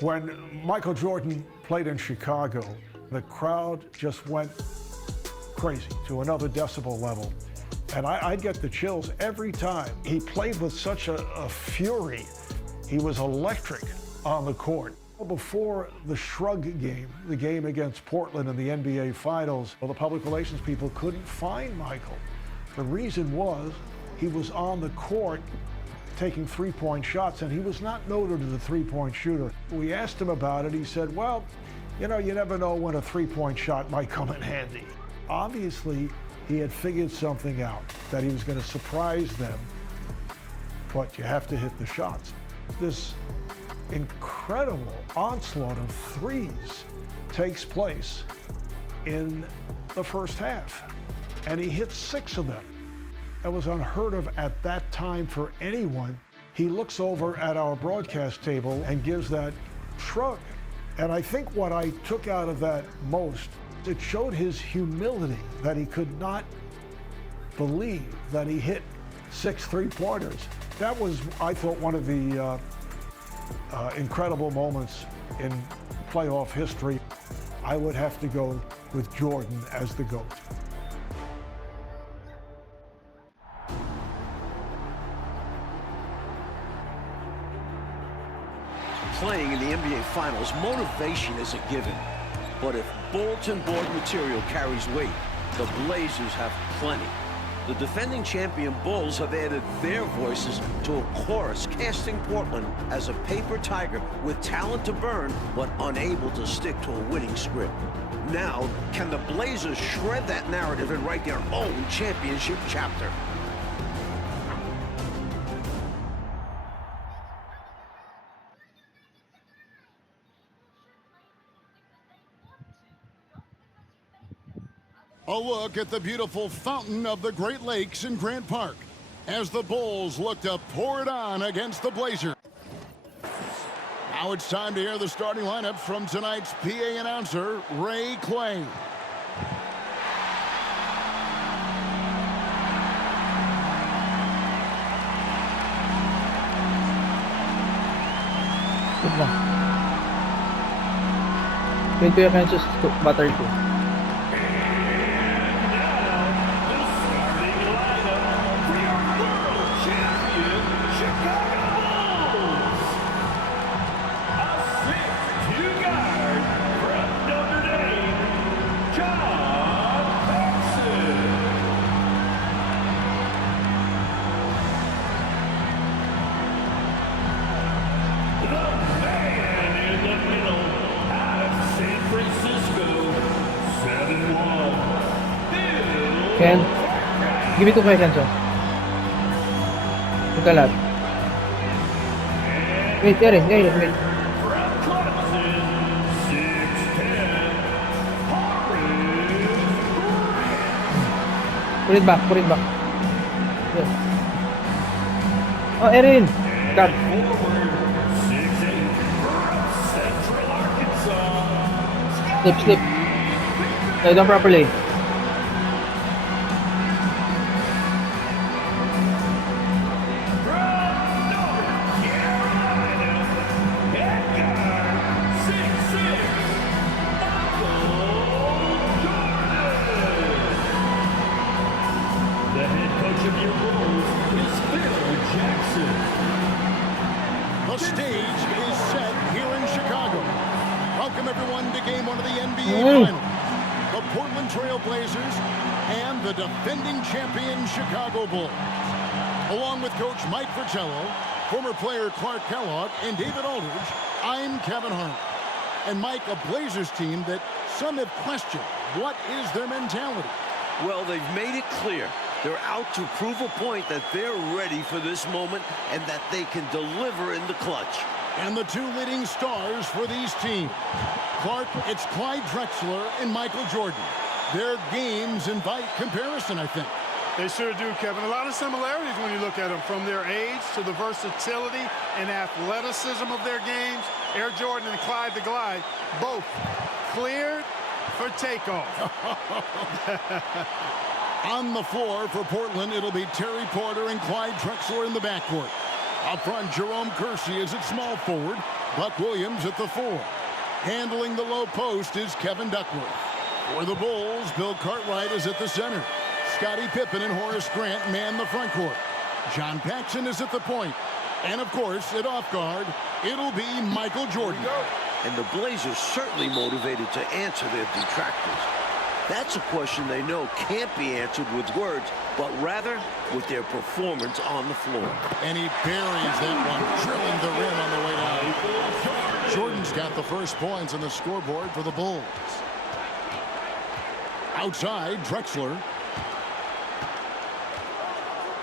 When Michael Jordan played in Chicago, the crowd just went crazy to another decibel level. And I'd get the chills every time. He played with such a fury. He was electric on the court. Before the Shrug game, the game against Portland in the NBA Finals, the public relations people couldn't find Michael. The reason was he was on the court taking three-point shots, and he was not noted as a three-point shooter. We asked him about it. He said, well, you know, you never know when a three-point shot might come in handy. Obviously, he had figured something out, that he was going to surprise them, but you have to hit the shots. This incredible onslaught of threes takes place in the first half, and he hit 6 of them. That was unheard of at that time for anyone. He looks over at our broadcast table and gives that shrug. And I think what I took out of that most, it showed his humility, that he could not believe that he hit 6 three-pointers. That was, I thought, one of the incredible moments in playoff history. I would have to go with Jordan as the GOAT. Playing in the NBA Finals, motivation is a given. But if bulletin board material carries weight, the Blazers have plenty. The defending champion Bulls have added their voices to a chorus, casting Portland as a paper tiger with talent to burn, but unable to stick to a winning script. Now, can the Blazers shred that narrative and write their own championship chapter? A look at the beautiful fountain of the Great Lakes in Grant Park as the Bulls look to pour it on against the Blazers. Now it's time to hear the starting lineup from tonight's PA announcer, Ray Clay. Good lang. 20 pesos butter ko. Ken, give it to Ken, Kenzo. Look at that. Wait, wait. Put it back. Yeah. Oh, Erin! Cut. Slip. Lay down properly. The stage is set here in Chicago. Welcome everyone to game 1 of the NBA Finals. The Portland Trail Blazers and the defending champion Chicago Bulls. Along with Coach Mike Fratello, former player Clark Kellogg, and David Aldridge, I'm Kevin Hart. And Mike, a Blazers team that some have questioned. What is their mentality? Well, they've made it clear. They're out to prove a point that they're ready for this moment and that they can deliver in the clutch. And the 2 leading stars for these teams. Clark, it's Clyde Drexler and Michael Jordan. Their games invite comparison, I think. They sure do, Kevin. A lot of similarities when you look at them, from their age to the versatility and athleticism of their games. Air Jordan and Clyde the Glide, both cleared for takeoff. On the floor for Portland, it'll be Terry Porter and Clyde Drexler in the backcourt. Up front, Jerome Kersey is at small forward. Buck Williams at the 4. Handling the low post is Kevin Duckworth. For the Bulls, Bill Cartwright is at the center. Scottie Pippen and Horace Grant man the front court. John Paxson is at the point. And, of course, at off guard, it'll be Michael Jordan. And the Blazers certainly motivated to answer their detractors. That's a question they know can't be answered with words, but rather with their performance on the floor. And he buries that one, drilling the rim on the way down. Jordan's got the first points on the scoreboard for the Bulls. Outside, Drexler.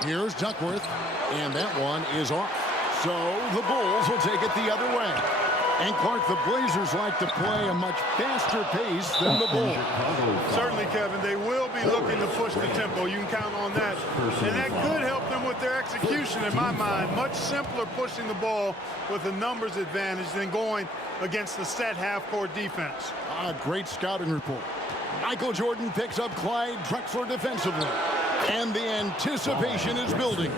Here's Duckworth, and that one is off. So the Bulls will take it the other way. And Clark, the Blazers like to play a much faster pace than the Bulls. Certainly, Kevin, they will be looking to push the tempo. You can count on that. And that could help them with their execution, in my mind. Much simpler pushing the ball with a numbers advantage than going against the set half-court defense. Great scouting report. Michael Jordan picks up Clyde Drexler defensively. And the anticipation is building.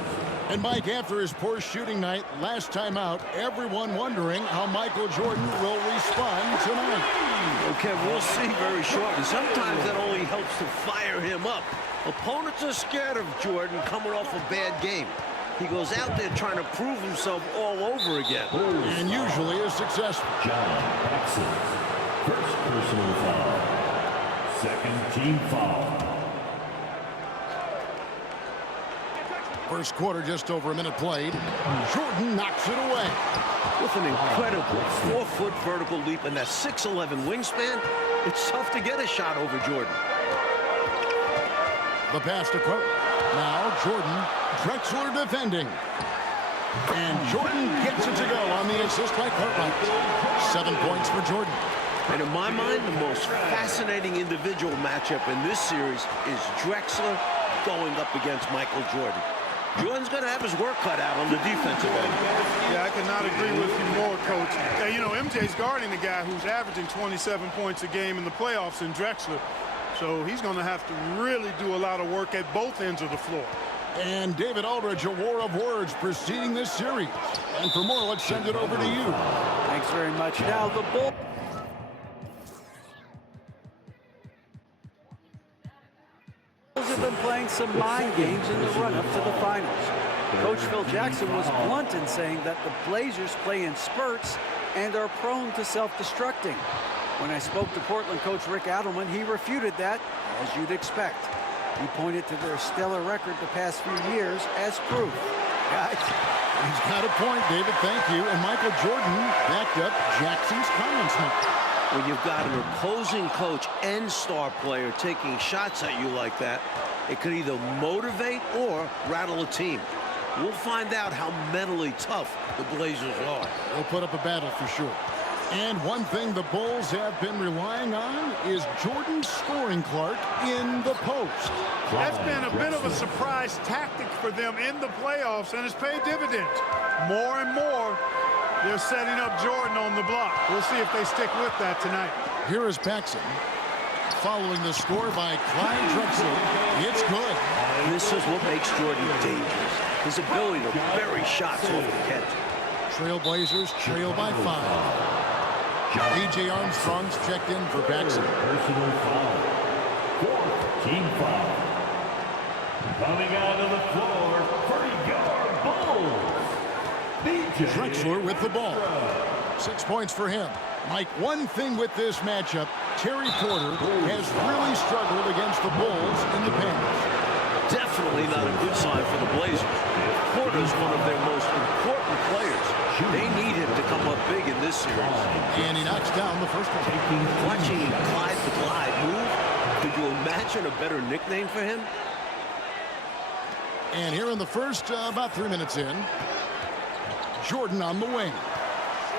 And Mike, after his poor shooting night last time out, everyone wondering how Michael Jordan will respond tonight. Okay, we'll see very shortly. Sometimes that only helps to fire him up. Opponents are scared of Jordan coming off a bad game. He goes out there trying to prove himself all over again. And usually is successful. John Paxson, first personal foul. Second team foul. First quarter, just over a minute played. Jordan knocks it away. With an incredible 4-foot vertical leap and that 6'11" wingspan, it's tough to get a shot over Jordan. The pass to Clark. Now Jordan, Drexler defending. And Jordan gets it to go on the assist by Cartwright. 7 points for Jordan. And in my mind, the most fascinating individual matchup in this series is Drexler going up against Michael Jordan. Jordan's going to have his work cut out on the defensive end. Yeah, I cannot agree with you more, Coach. You know, MJ's guarding the guy who's averaging 27 points a game in the playoffs in Drexler. So he's going to have to really do a lot of work at both ends of the floor. And David Aldridge, a war of words preceding this series. And for more, let's send it over to you. Thanks very much. Now the Bulls have been playing some mind games in the run-up to the finals. Coach Phil Jackson was blunt in saying that the Blazers play in spurts and are prone to self-destructing. When I spoke to Portland coach Rick Adelman, he refuted that, as you'd expect. He pointed to their stellar record the past few years as proof. Guys, he's got a point, David. Thank you. And Michael Jordan backed up Jackson's comments now. When you've got an opposing coach and star player taking shots at you like that, it could either motivate or rattle a team. We'll find out how mentally tough the Blazers are. They'll put up a battle for sure. And one thing the Bulls have been relying on is Jordan scoring Clark in the post. That's been a bit of a surprise tactic for them in the playoffs, and it's paid dividends. More and more, they're setting up Jordan on the block. We'll see if they stick with that tonight. Here is Paxson. Following the score by Clyde Drexler. It's good. This is what makes Jordan dangerous. His ability to bury shots off the catch. Trailblazers trail by 5. B.J. Armstrong's checked in for Paxson. Personal foul. Fourth team foul. Coming out of the floor for your Bulls. B.J. Drexler with the ball. 6 points for him. Mike, one thing with this matchup, Terry Porter has really struggled against the Bulls in the paint. Definitely not a good sign for the Blazers. Porter's one of their most important players. They need him to come up big in this series. And he knocks down the first one. Watching Clyde the Glide move, could you imagine a better nickname for him? And here in the first, about 3 minutes in, Jordan on the wing.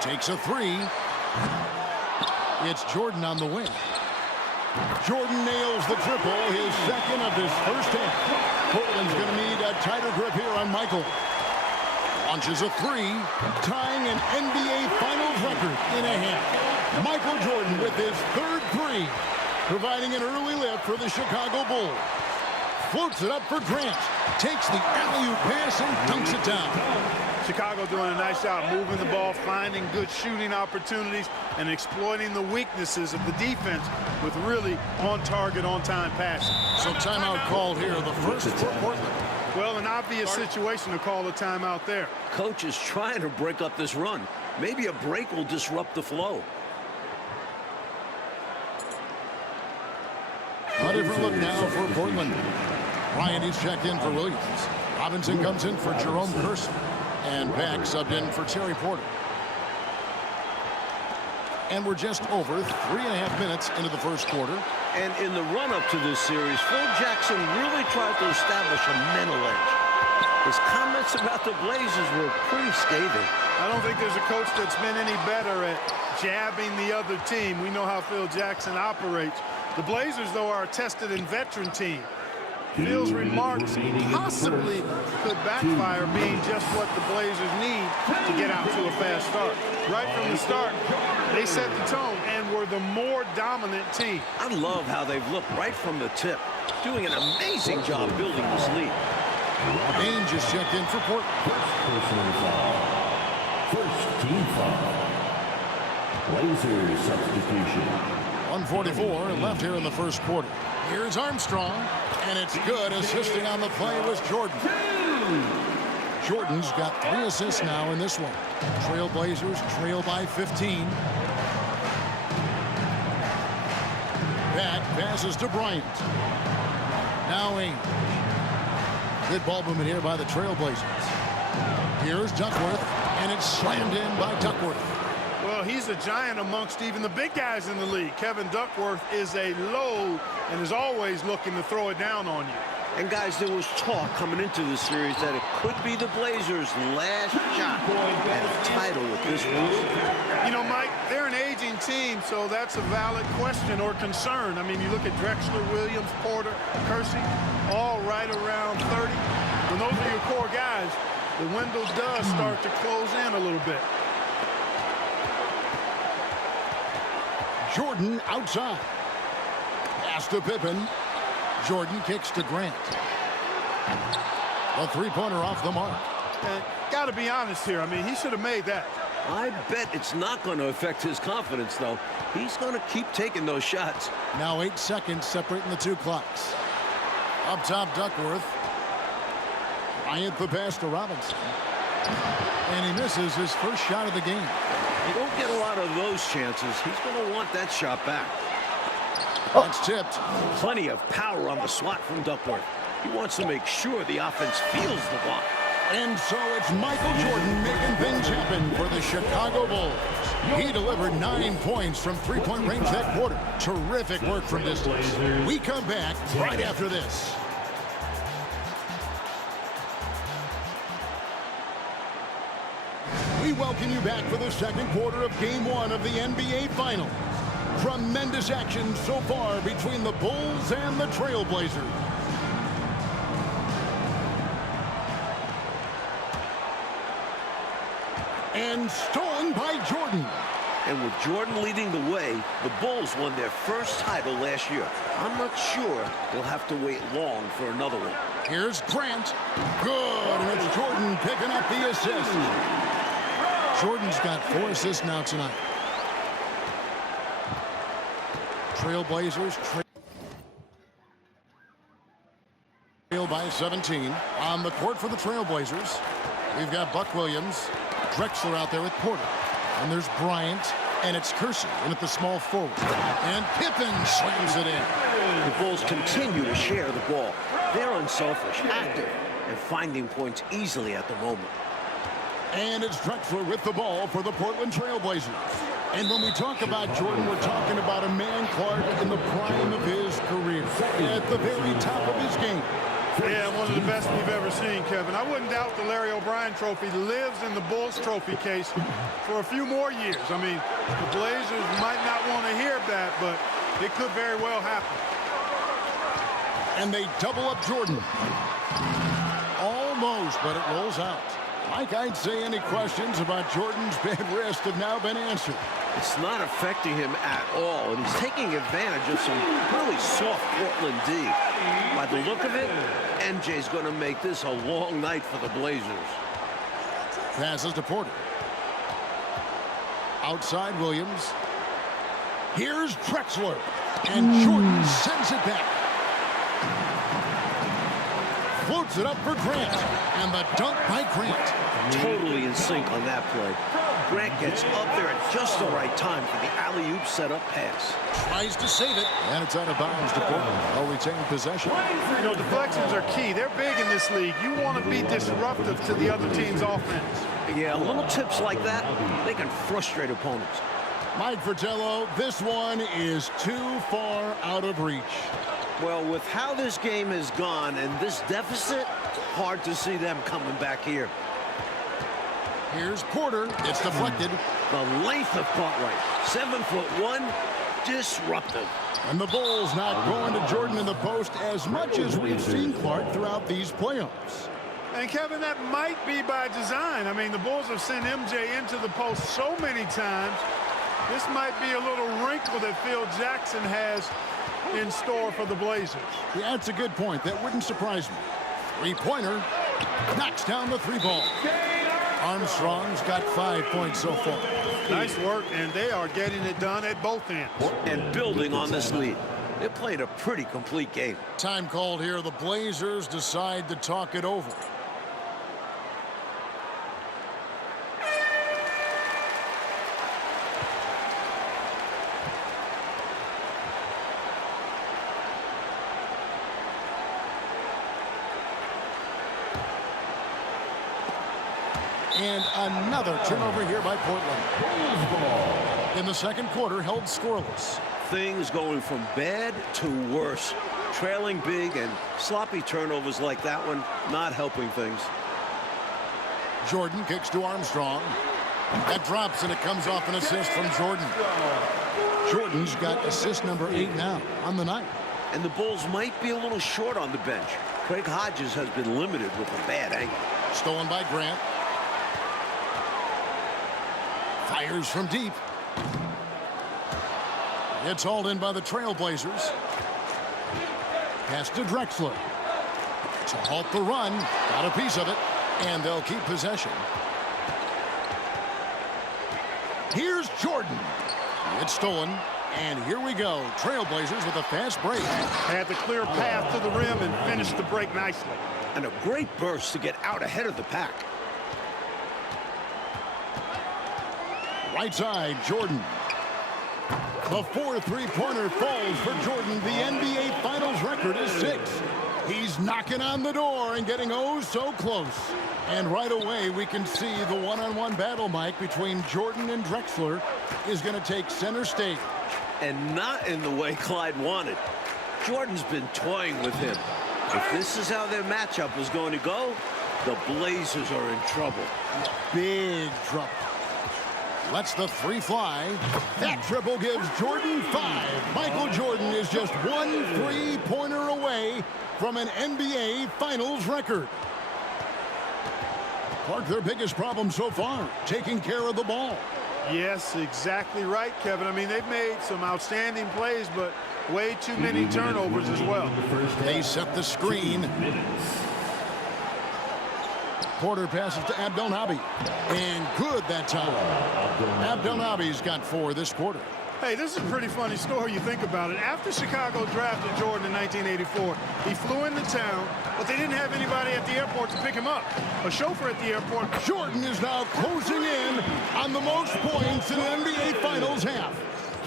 Takes a 3. It's Jordan on the wing. Jordan nails the triple, his second of this first half. Portland's going to need a tighter grip here on Michael. Launches a three, tying an NBA Finals record in a half. Michael Jordan with his third three, providing an early lift for the Chicago Bulls. Floats it up for Grant, takes the alley-oop pass and dunks it down. Chicago doing a nice job moving the ball, finding good shooting opportunities, and exploiting the weaknesses of the defense with really on-target, on-time passing. So timeout called here, the first for Portland. Well, an obvious situation to call a timeout there. Coach is trying to break up this run. Maybe a break will disrupt the flow. A different look now for Portland. Bryant is checked in for Williams. Robinson comes in for Jerome Kersey. And Pack subbed in for Terry Porter. And we're just over 3.5 minutes into the first quarter. And in the run-up to this series, Phil Jackson really tried to establish a mental edge. His comments about the Blazers were pretty scathing. I don't think there's a coach that's been any better at jabbing the other team. We know how Phil Jackson operates. The Blazers, though, are a tested and veteran team. Phil's remarks possibly could backfire, being just what the Blazers need to get out to a fast start. Right from the start, they set the tone and were the more dominant team. I love how they've looked right from the tip, doing an amazing job building this lead. Ainge just checked in for Portland. Personal foul. First team foul. Blazers substitution. 1:44 left here in the first quarter. Here's Armstrong, and it's good. Assisting on the play was Jordan. Jordan's got 3 assists now in this one. Trail Blazers trail by 15. That passes to Bryant. Now Ainge. Good ball movement here by the Trail Blazers. Here's Duckworth, and it's slammed in by Duckworth. Well, he's a giant amongst even the big guys in the league. Kevin Duckworth is a load and is always looking to throw it down on you. And guys, there was talk coming into this series that it could be the Blazers' last shot at a title with this roster. You know, Mike, they're an aging team, so that's a valid question or concern. I mean, you look at Drexler, Williams, Porter, Kersey, all right around 30. When those are your core guys, the window does start to close in a little bit. Jordan outside. Pass to Pippen. Jordan kicks to Grant. A three-pointer off the mark. And got to be honest here. I mean, he should have made that. I bet it's not going to affect his confidence, though. He's going to keep taking those shots. Now 8 seconds separating the two clocks. Up top, Duckworth. Bryant the pass to Robinson. And he misses his first shot of the game. You don't get a lot of those chances. He's going to want that shot back. That's tipped. Plenty of power on the swat from Duckworth. He wants to make sure the offense feels the block. And so it's Michael Jordan making things happen for the Chicago Bulls. He delivered 9 points from three-point range that quarter. Terrific work from distance. We come back right after this. We welcome you back for the second quarter of Game 1 of the NBA Finals. Tremendous action so far between the Bulls and the Trail Blazers. And stolen by Jordan. And with Jordan leading the way, the Bulls won their first title last year. I'm not sure they'll have to wait long for another one. Here's Grant. Good, and it's Jordan picking up the assist. Jordan's got 4 assists now tonight. Trail Blazers trail by 17. On the court for the Trail Blazers, we've got Buck Williams, Drexler out there with Porter. And there's Bryant, and it's Kersey in at the small forward. And Pippen slams it in. The Bulls continue to share the ball. They're unselfish, active, and finding points easily at the moment. And it's Drexler with the ball for the Portland Trail Blazers. And when we talk about Jordan, we're talking about a man, Clark, in the prime of his career, at the very top of his game. Yeah, one of the best we've ever seen, Kevin. I wouldn't doubt the Larry O'Brien trophy lives in the Bulls trophy case for a few more years. I mean, the Blazers might not want to hear that, but It could very well happen. And they double up Jordan. Almost, but it rolls out. Mike, I'd say any questions about Jordan's bad wrist have now been answered. It's not affecting him at all, and he's taking advantage of some really soft Portland D. By the look of it, MJ's going to make this a long night for the Blazers. Passes to Porter. Outside Williams. Here's Drexler. And Jordan sends it back. Floats it up for Grant. And the dunk by Grant. Totally in sync on that play. Grant gets up there at just the right time for the alley-oop setup pass. Tries to save it. And it's out of bounds to Portland. They'll retain possession. You know, deflections are key. They're big in this league. You want to be disruptive to the other team's offense. Yeah, little tips like that, they can frustrate opponents. Mike Fratello, this one is too far out of reach. Well, with how this game has gone and this deficit, hard to see them coming back here. Here's Porter. It's deflected. The length of Cartwright, 7'1", disruptive. And the Bulls not going to Jordan in the post as much as we've seen Clark throughout these playoffs. And Kevin, that might be by design. I mean, the Bulls have sent MJ into the post so many times. This might be a little wrinkle that Phil Jackson has in store for the Blazers. Yeah, that's a good point. That wouldn't surprise me. Three-pointer. Knocks down the three ball. Armstrong's got 5 points so far. Nice work, and they are getting it done at both ends. And building on this lead. They played a pretty complete game. Time called here. The Blazers decide to talk it over. And another turnover here by Portland. In the second quarter, held scoreless. Things going from bad to worse. Trailing big and sloppy turnovers like that one, not helping things. Jordan kicks to Armstrong. That drops, and it comes off an assist from Jordan. Jordan's got assist number 8 now on the night. And the Bulls might be a little short on the bench. Craig Hodges has been limited with a bad angle. Stolen by Grant. Fires from deep. It's hauled in by the Trailblazers. Pass to Drexler. To halt the run. Got a piece of it. And they'll keep possession. Here's Jordan. It's stolen. And here we go. Trailblazers with a fast break. Had the clear path to the rim and finished the break nicely. And a great burst to get out ahead of the pack. Right side, Jordan. The 4 3-pointer falls for Jordan. The NBA Finals record is 6. He's knocking on the door and getting oh so close. And right away, we can see the one-on-one battle, Mike, between Jordan and Drexler is going to take center stage. And not in the way Clyde wanted. Jordan's been toying with him. If this is how their matchup is going to go, the Blazers are in trouble. Big trouble. Lets the three fly. That triple gives Jordan 5. Michael Jordan is just 1 3-pointer away from an NBA Finals record. Clark, their biggest problem so far, taking care of the ball. Yes, exactly right, Kevin. I mean, they've made some outstanding plays, but way too many turnovers as well. They set the screen. Porter passes to Abdelnaby. And good that time. Abdelnaby's got 4 this quarter. Hey, this is a pretty funny story you think about it. After Chicago drafted Jordan in 1984, he flew into town, but they didn't have anybody at the airport to pick him up. A chauffeur at the airport. Jordan is now closing in on the most points in an NBA Finals half.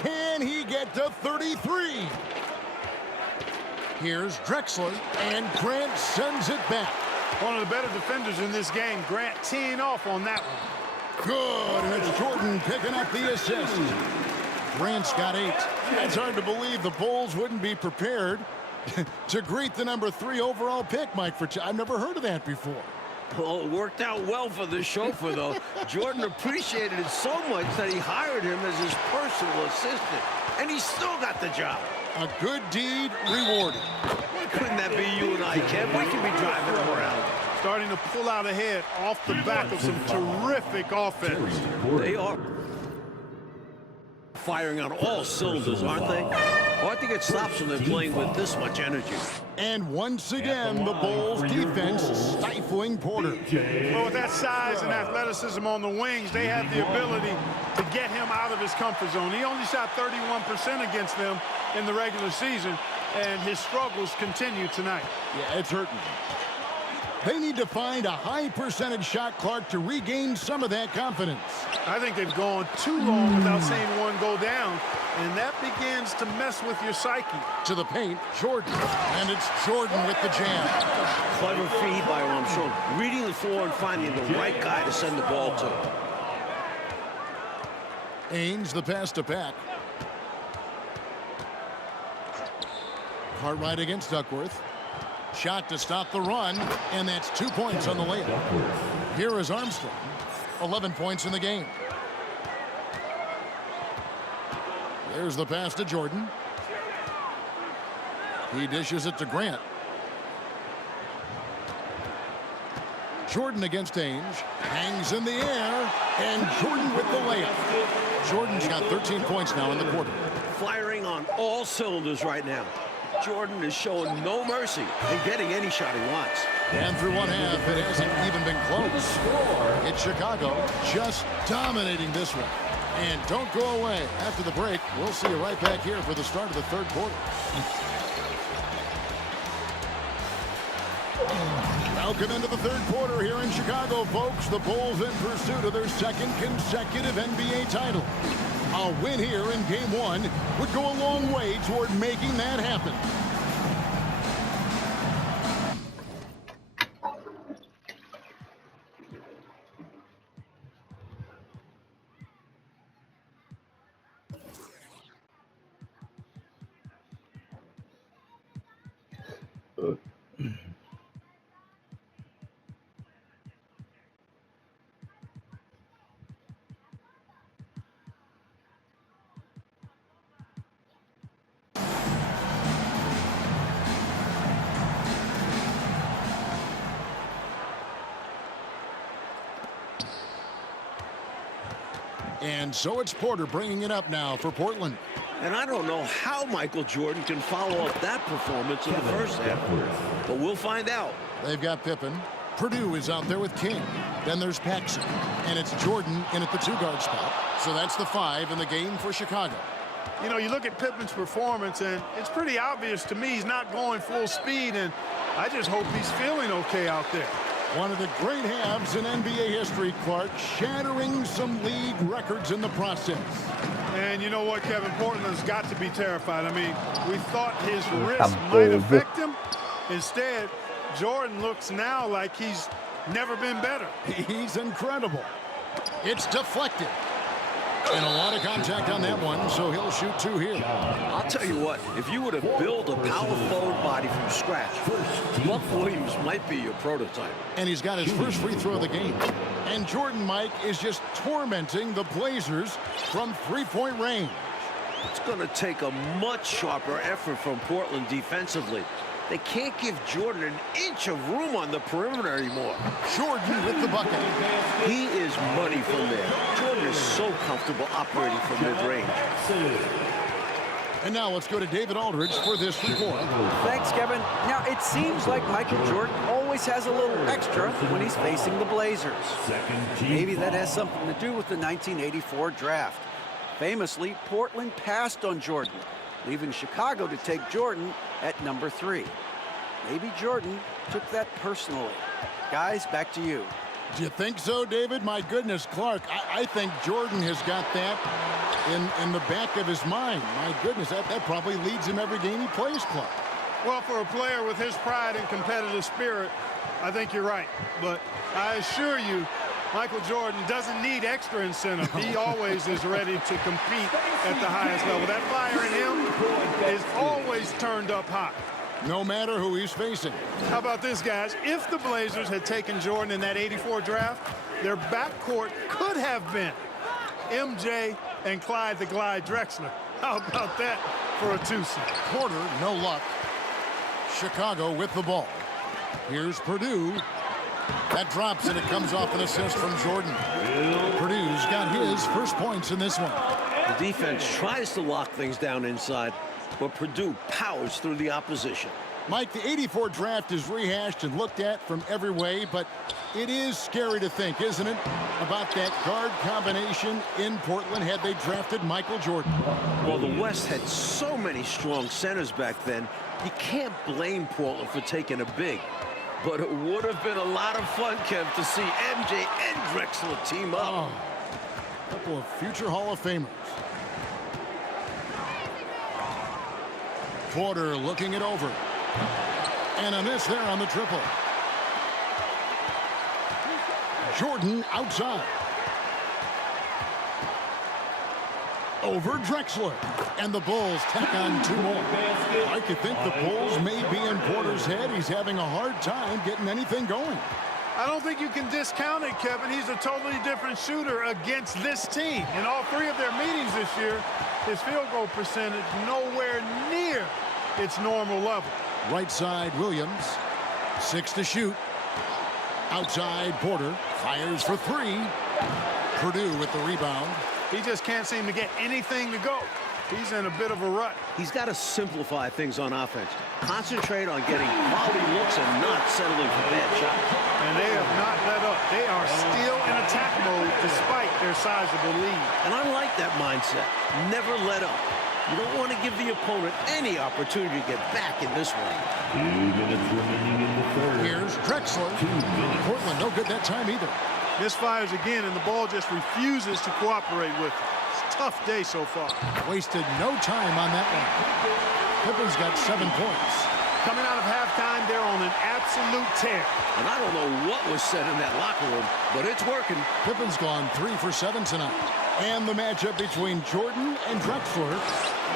Can he get to 33? Here's Drexler, and Grant sends it back. One of the better defenders in this game. Grant teeing off on that one. Good, and it's Jordan picking up the assist. Grant's got 8. It's hard to believe the Bulls wouldn't be prepared to greet the number 3 overall pick, Mike. I've never heard of that before. Well, it worked out well for the chauffeur, though. Jordan appreciated it so much that he hired him as his personal assistant. And he still got the job. A good deed rewarded. Couldn't that be you and I, Kev? We can be driving him around. Starting to pull out ahead off the back of some terrific offense. They are firing on all cylinders, aren't they? Hard to get stops when they're playing with this much energy. And once again, the Bulls defense stifling Porter. Well, with that size and athleticism on the wings, they have the ability to get him out of his comfort zone. He only shot 31% against them in the regular season, and his struggles continue tonight. Yeah, it's hurting. They need to find a high percentage shot, Clark, to regain some of that confidence. I think they've gone too long without seeing one go down, and that begins to mess with your psyche. To the paint, Jordan. And it's Jordan with the jam. Clever feed by Armstrong, reading the floor and finding the right guy to send the ball to. Ainge, the pass to Pack. Cartwright against Duckworth. Shot to stop the run, and that's 2 points on the layup. Here is Armstrong. 11 points in the game. There's the pass to Jordan. He dishes it to Grant. Jordan against Ainge. Hangs in the air, and Jordan with the layup. Jordan's got 13 points now in the quarter. Firing on all cylinders right now. Jordan is showing no mercy in getting any shot he wants. And through one half, it hasn't even been close. It's Chicago just dominating this one. And don't go away. After the break, we'll see you right back here for the start of the third quarter. Welcome into the third quarter here in Chicago, folks. The Bulls in pursuit of their second consecutive NBA title. A win here in Game 1 would go a long way toward making that happen. And so it's Porter bringing it up now for Portland. And I don't know how Michael Jordan can follow up that performance in the first half. But we'll find out. They've got Pippen. Purdue is out there with King. Then there's Paxson. And it's Jordan in at the two-guard spot. So that's the 5 in the game for Chicago. You know, you look at Pippen's performance, and it's pretty obvious to me he's not going full speed, and I just hope he's feeling okay out there. One of the great halves in NBA history, Clark, shattering some league records in the process. And you know what, Kevin? Portland's got to be terrified. I mean, we thought his wrist might affect him. Instead, Jordan looks now like he's never been better. He's incredible. It's deflected. And a lot of contact on that one, so he'll shoot 2 here. I'll tell you what, if you were to build a power forward body from scratch, Buck Williams might be your prototype. And he's got his first free throw of the game. And Jordan, Mike, is just tormenting the Blazers from three-point range. It's going to take a much sharper effort from Portland defensively. They can't give Jordan an inch of room on the perimeter anymore. Jordan with the bucket. He is money from there. Jordan is so comfortable operating from mid-range. And now let's go to David Aldridge for this report. Thanks, Kevin. Now, it seems like Michael Jordan always has a little extra when he's facing the Blazers. Maybe that has something to do with the 1984 draft. Famously, Portland passed on Jordan, leaving Chicago to take Jordan at number 3. Maybe Jordan took that personally. Guys, back to you. Do you think so, David? My goodness, Clark, I think Jordan has got that in the back of his mind. My goodness, that probably leads him every game he plays, Clark. Well, for a player with his pride and competitive spirit, I think you're right. But I assure you, Michael Jordan doesn't need extra incentive. He always is ready to compete at the highest level. That fire in him is always turned up high. no matter who he's facing. How about this, guys? If the Blazers had taken Jordan in that '84 draft, their backcourt could have been MJ and Clyde the Glide Drexler. How about that for a two-seed? Porter, no luck. Chicago with the ball. Here's Purdue. That drops, and it comes off an assist from Jordan. Purdue's got his first points in this one. The defense tries to lock things down inside, but Purdue powers through the opposition. Mike, the '84 draft is rehashed and looked at from every way, but it is scary to think, isn't it, about that guard combination in Portland had they drafted Michael Jordan. Well, the West had so many strong centers back then, you can't blame Portland for taking a big. But it would have been a lot of fun, Kev, to see MJ and Drexler team up. Oh, a couple of future Hall of Famers. Porter looking it over. And a miss there on the triple. Jordan outside. Over Drexler. And the Bulls tack on two more. I could think the Bulls may be in Porter's head. He's having a hard time getting anything going. I don't think you can discount it, Kevin. He's a totally different shooter against this team. In all three of their meetings this year, his field goal percentage nowhere near its normal level. Right side, Williams. 6 to shoot. Outside, Porter fires for 3. Purdue with the rebound. He just can't seem to get anything to go. He's in a bit of a rut. He's got to simplify things on offense. Concentrate on getting quality looks and not settling for bad shots. And they have not let up. They are still in attack mode despite their sizable lead. And I like that mindset. Never let up. You don't want to give the opponent any opportunity to get back in this one. 2 minutes remaining in the third. Here's Drexler. 2 minutes. Portland no good that time either. Misfires again, and the ball just refuses to cooperate with him. It's a tough day so far. Wasted no time on that one. Pippen's got 7 points. Coming out of halftime, they're on an absolute tear. And I don't know what was said in that locker room, but it's working. Pippen's gone 3 for 7 tonight. And the matchup between Jordan and Drexler,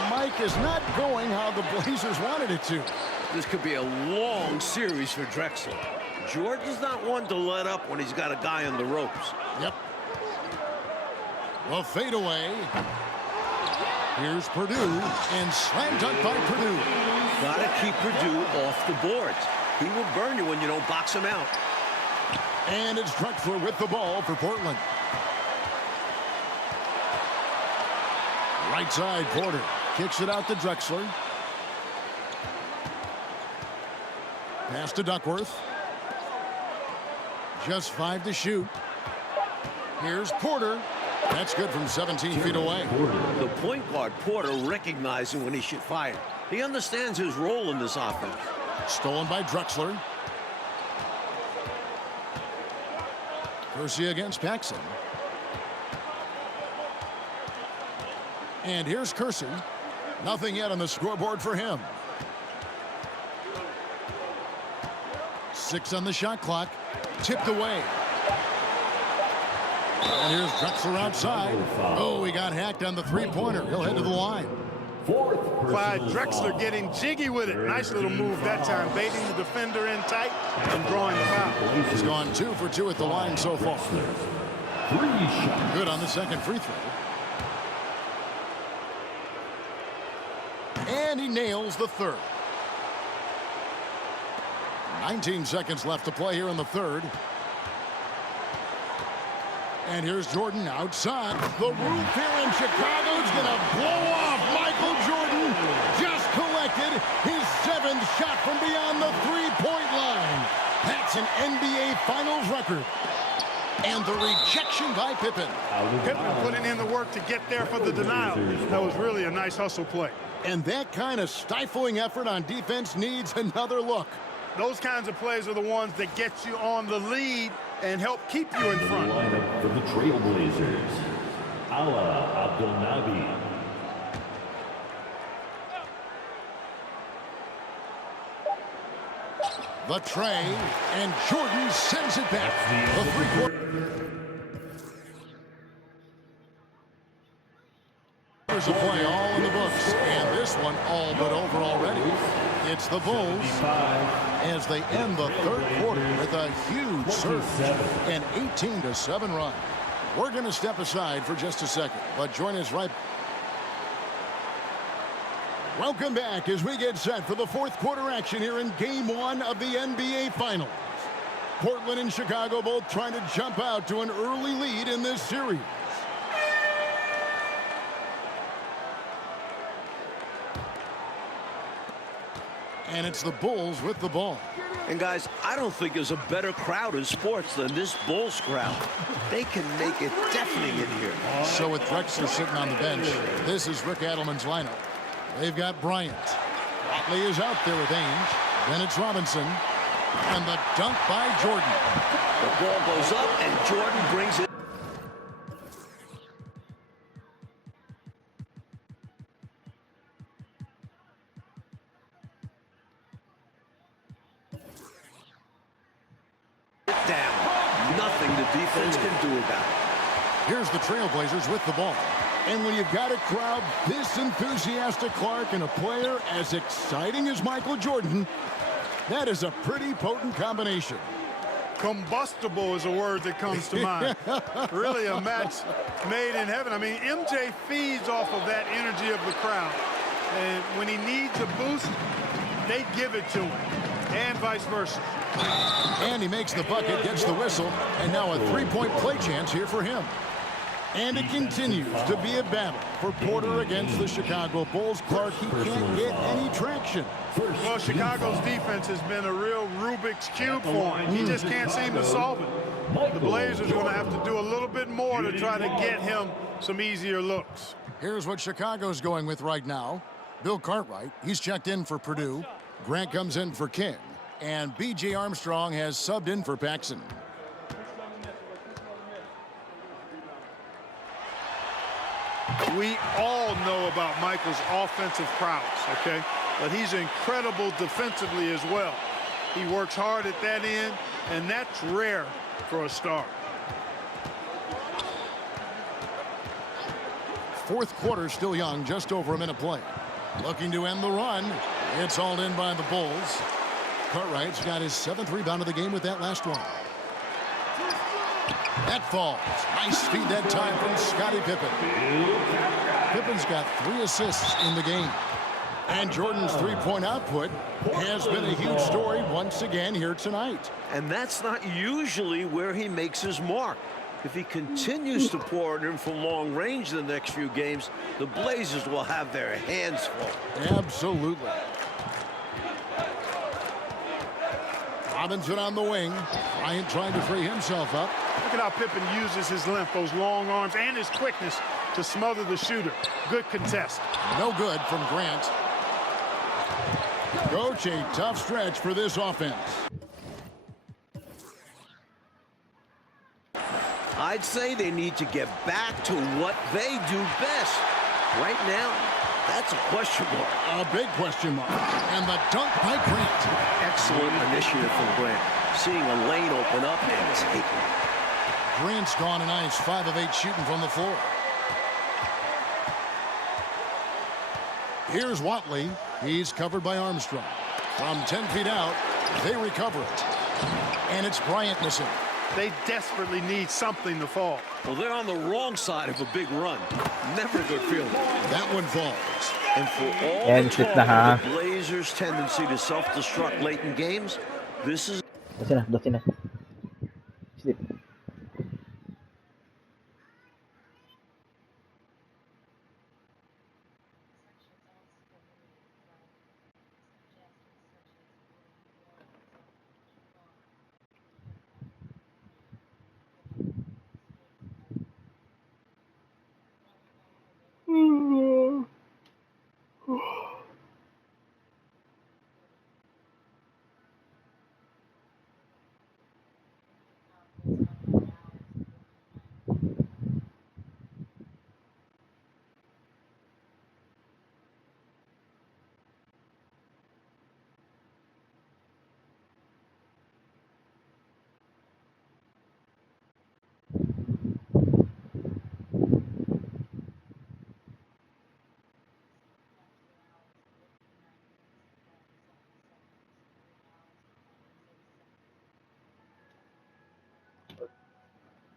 Mike, is not going how the Blazers wanted it to. This could be a long series for Drexler. Jordan's not one to let up when he's got a guy on the ropes. Yep. The fadeaway. Here's Purdue, and slam dunk by Purdue. Gotta keep Purdue off the boards. He will burn you when you don't box him out. And it's Drexler with the ball for Portland. Right side, Porter kicks it out to Drexler. Pass to Duckworth. Just 5 to shoot. Here's Porter. That's good from 17 feet away. The point guard, Porter, recognizing when he should fire. He understands his role in this offense. Stolen by Drexler. Kersey against Paxson. And here's Kersey. Nothing yet on the scoreboard for him. 6 on the shot clock. Tipped away. And here's Drexler outside. Oh, he got hacked on the three-pointer. He'll head to the line. Clyde Drexler getting jiggy with it. Nice little move that time, baiting the defender in tight and drawing the foul. He's gone 2 for 2 at the line so far. 3 shots. Good on the second free throw. And he nails the third. 19 seconds left to play here in the third. And here's Jordan outside. The roof here in Chicago is going to blow off. Michael Jordan just collected his 7th shot from beyond the three-point line. That's an NBA Finals record. And the rejection by Pippen. Pippen putting in the work to get there for the denial. That was really a nice hustle play. And that kind of stifling effort on defense needs another look. Those kinds of plays are the ones that get you on the lead and help keep you in front. The lineup for the Trailblazers. Ala Abdelnaby. The tray, and Jordan sends it back. The three-quarter. There's a play all in the books, and this one all but over already. It's the Bulls as they end the third quarter with a huge surge, an 18-7 run. We're going to step aside for just a second, but join us right. Welcome back as we get set for the fourth quarter action here in Game 1 of the NBA Finals. Portland and Chicago both trying to jump out to an early lead in this series. And it's the Bulls with the ball. And guys, I don't think there's a better crowd in sports than this Bulls crowd. They can make it deafening in here. So with Drexler sitting on the bench, this is Rick Adelman's lineup. They've got Bryant. Watley is out there with Ainge. Then it's Robinson. And the dunk by Jordan. The ball goes up and Jordan brings it. Down. Nothing the defense can do about it. Here's the Trailblazers with the ball. And when you've got a crowd this enthusiastic, Clark, and a player as exciting as Michael Jordan, that is a pretty potent combination. Combustible is a word that comes to mind. Really a match made in heaven. I mean, MJ feeds off of that energy of the crowd. And when he needs a boost, they give it to him. And vice versa. And he makes the bucket, gets the whistle, and now a three-point play chance here for him. And it continues to be a battle for Porter against the Chicago Bulls. Clark, he can't get any traction. Well, Chicago's defense has been a real Rubik's Cube for him. He just can't seem to solve it. The Blazers are going to have to do a little bit more to try to get him some easier looks. Here's what Chicago's going with right now. Bill Cartwright, he's checked in for Purdue. Grant comes in for King. And B.J. Armstrong has subbed in for Paxson. We all know about Michael's offensive prowess, okay? But he's incredible defensively as well. He works hard at that end, and that's rare for a star. Fourth quarter still young, just over a minute play. Looking to end the run. It's hauled in by the Bulls. Cartwright's got his 7th rebound of the game with that last one. That falls. Nice feed that time from Scottie Pippen. Pippen's got 3 assists in the game. And Jordan's three-point output has been a huge story once again here tonight. And that's not usually where he makes his mark. If he continues to pour it in from long range the next few games, the Blazers will have their hands full. Absolutely. Robinson on the wing. Bryant trying to free himself up. Look at how Pippen uses his length, those long arms, and his quickness to smother the shooter. Good contest. No good from Grant. Coach, a tough stretch for this offense. I'd say they need to get back to what they do best. Right now, that's a question mark. A big question mark. And the dunk by Grant. Excellent initiative from Grant. Seeing a lane open up and taking it. Grant's gone a nice 5 of 8 shooting from the floor. Here's Watley. He's covered by Armstrong. From 10 feet out, they recover it. And it's Bryant missing. They desperately need something to fall. Well, they're on the wrong side of a big run. Never a good feeling. That one falls. And for all And the shoot talk na, ha? of the Blazers' tendency to self-destruct late in games, this is 12 na. Sleep.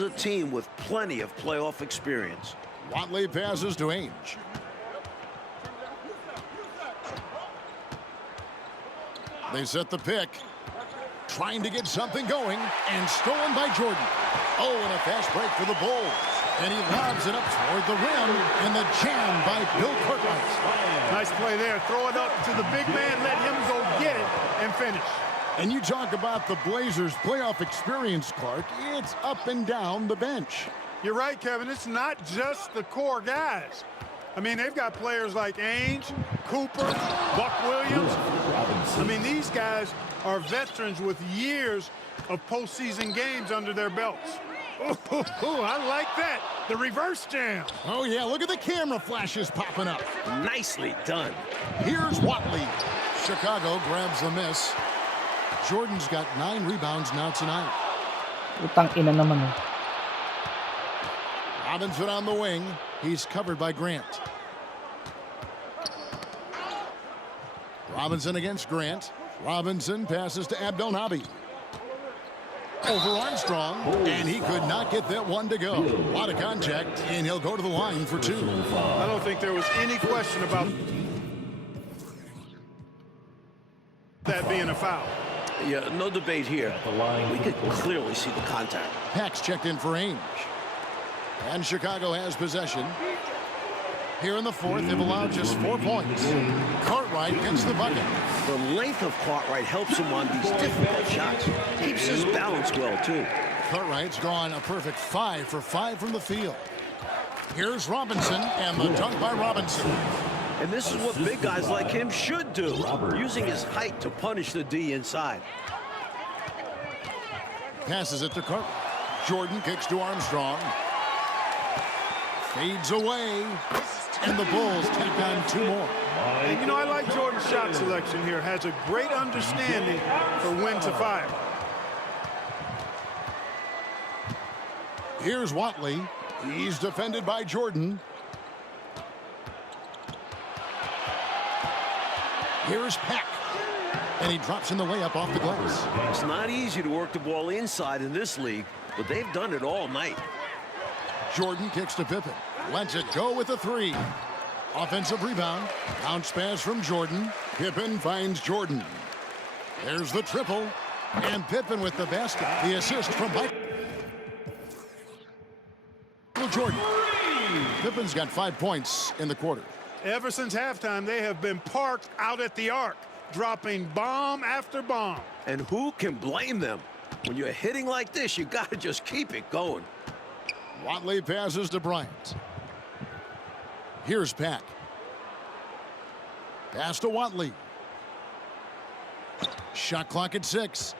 a team with plenty of playoff experience. Watley passes to Ainge. They set the pick. Trying to get something going, and stolen by Jordan. Oh, and a fast break for the Bulls. And he lobs it up toward the rim, and the jam by Bill Cartwright. Nice play there. Throw it up to the big man, let him go get it, and finish. And you talk about the Blazers' playoff experience, Clark. It's up and down the bench. You're right, Kevin. It's not just the core guys. I mean, they've got players like Ainge, Cooper, Buck Williams. I mean, these guys are veterans with years of postseason games under their belts. Oh, I like that. The reverse jam. Oh, yeah, look at the camera flashes popping up. Nicely done. Here's Watley. Chicago grabs the miss. Jordan's got 9 rebounds now tonight. Utang ina naman eh. Robinson on the wing. He's covered by Grant. Robinson against Grant. Robinson passes to Abdelnaby. Over Armstrong, and he could not get that one to go. A lot of contact, and he'll go to the line for 2. I don't think there was any question about that being a foul. Yeah, no debate here. We could clearly see the contact. Pax checked in for Ainge. And Chicago has possession. Here in the fourth, they've allowed just 4 points. Cartwright gets the bucket. The length of Cartwright helps him on these difficult shots. Keeps his balance well, too. Cartwright's gone a perfect 5 for 5 from the field. Here's Robinson, and the dunk by Robinson. And this is what big guys like him should do, using his height to punish the D inside. Passes it to Cartwright. Jordan kicks to Armstrong. Fades away. And the Bulls tack on 2 more. And, you know, I like Jordan's shot selection here. Has a great understanding for when to fire. Here's Watley. He's defended by Jordan. Here's Peck. And he drops in the layup off the glass. It's not easy to work the ball inside in this league, but they've done it all night. Jordan kicks to Pippen. Lets it go with a 3. Offensive rebound. Bounce pass from Jordan. Pippen finds Jordan. There's the triple. And Pippen with the basket. The assist from Michael Jordan. Pippen's got 5 points in the quarter. Ever since halftime, they have been parked out at the arc, dropping bomb after bomb. And who can blame them? When you're hitting like this, you got to just keep it going. Watley passes to Bryant. Here's Pack. Pass to Watley. Shot clock at 6.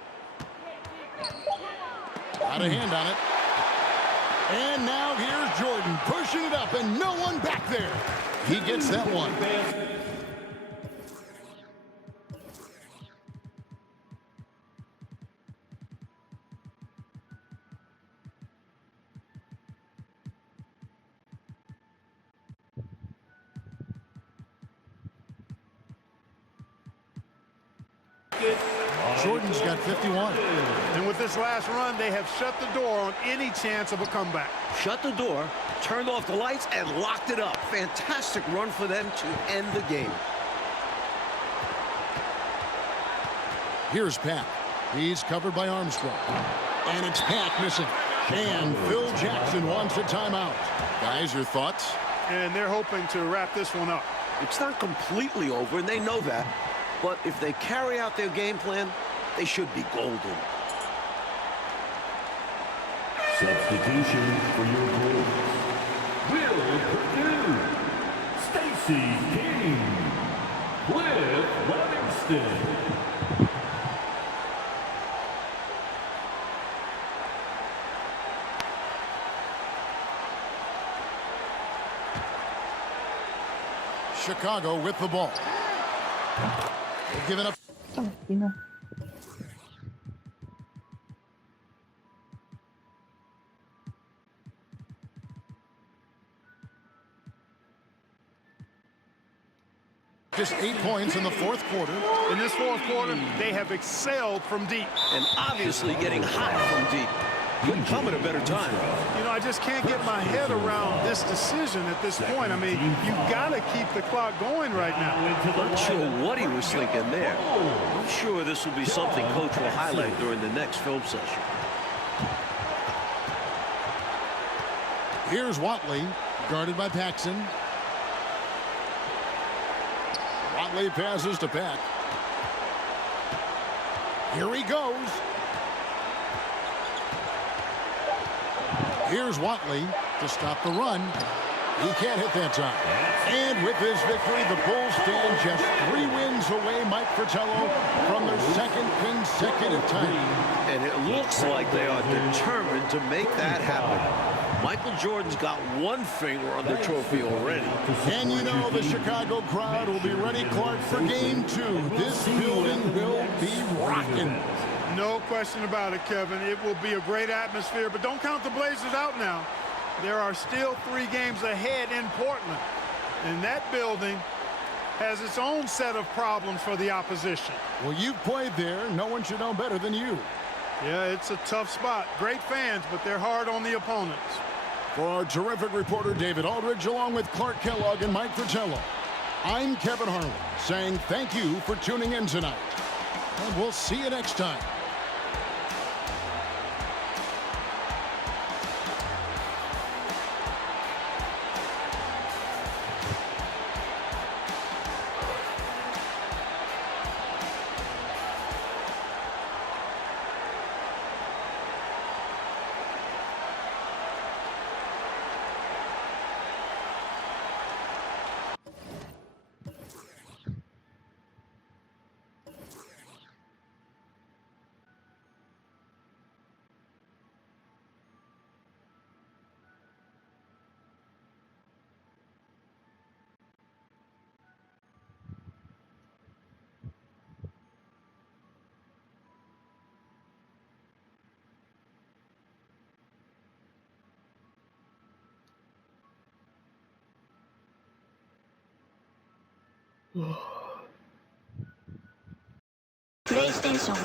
Got a hand on it. And now here's Jordan pushing it up, and no one back there. He gets that one. Jordan's got 51. And with this last run, they have shut the door on any chance of a comeback. Shut the door, turned off the lights, and locked it up. Fantastic run for them to end the game. Here's Pat. He's covered by Armstrong. And it's Pat missing. And Phil Jackson wants a timeout. Guys, your thoughts? And they're hoping to wrap this one up. It's not completely over, and they know that. But if they carry out their game plan, they should be golden. Substitution for your goals. Will Purdue. Stacey King. Cliff Livingston. Chicago with the ball. They've given up. Ina. Just 8 points in the fourth quarter. In this fourth quarter, they have excelled from deep. And obviously getting hot from deep. Couldn't come at a better time. You know, I just can't get my head around this decision at this point. I mean, you've got to keep the clock going right now. Not sure what he was thinking there. I'm sure this will be something Coach will highlight during the next film session. Here's Watley, guarded by Paxson. Watley passes to Peck. Here he goes. Here's Watley to stop the run. He can't hit that time. And with this victory, the Bulls stand just 3 wins away, Mike Fratello, from their second consecutive title. And it looks like they are determined to make that happen. Michael Jordan's got one finger on the trophy already. And you know the Chicago crowd will be ready, Clark, for game 2. This building will be rocking. No question about it, Kevin. It will be a great atmosphere, but don't count the Blazers out now. There are still 3 games ahead in Portland, and that building has its own set of problems for the opposition. Well, you've played there. No one should know better than you. Yeah, it's a tough spot. Great fans, but they're hard on the opponents. For our terrific reporter, David Aldridge, along with Clark Kellogg and Mike Fratello, I'm Kevin Harlan, saying thank you for tuning in tonight. And we'll see you next time. PlayStation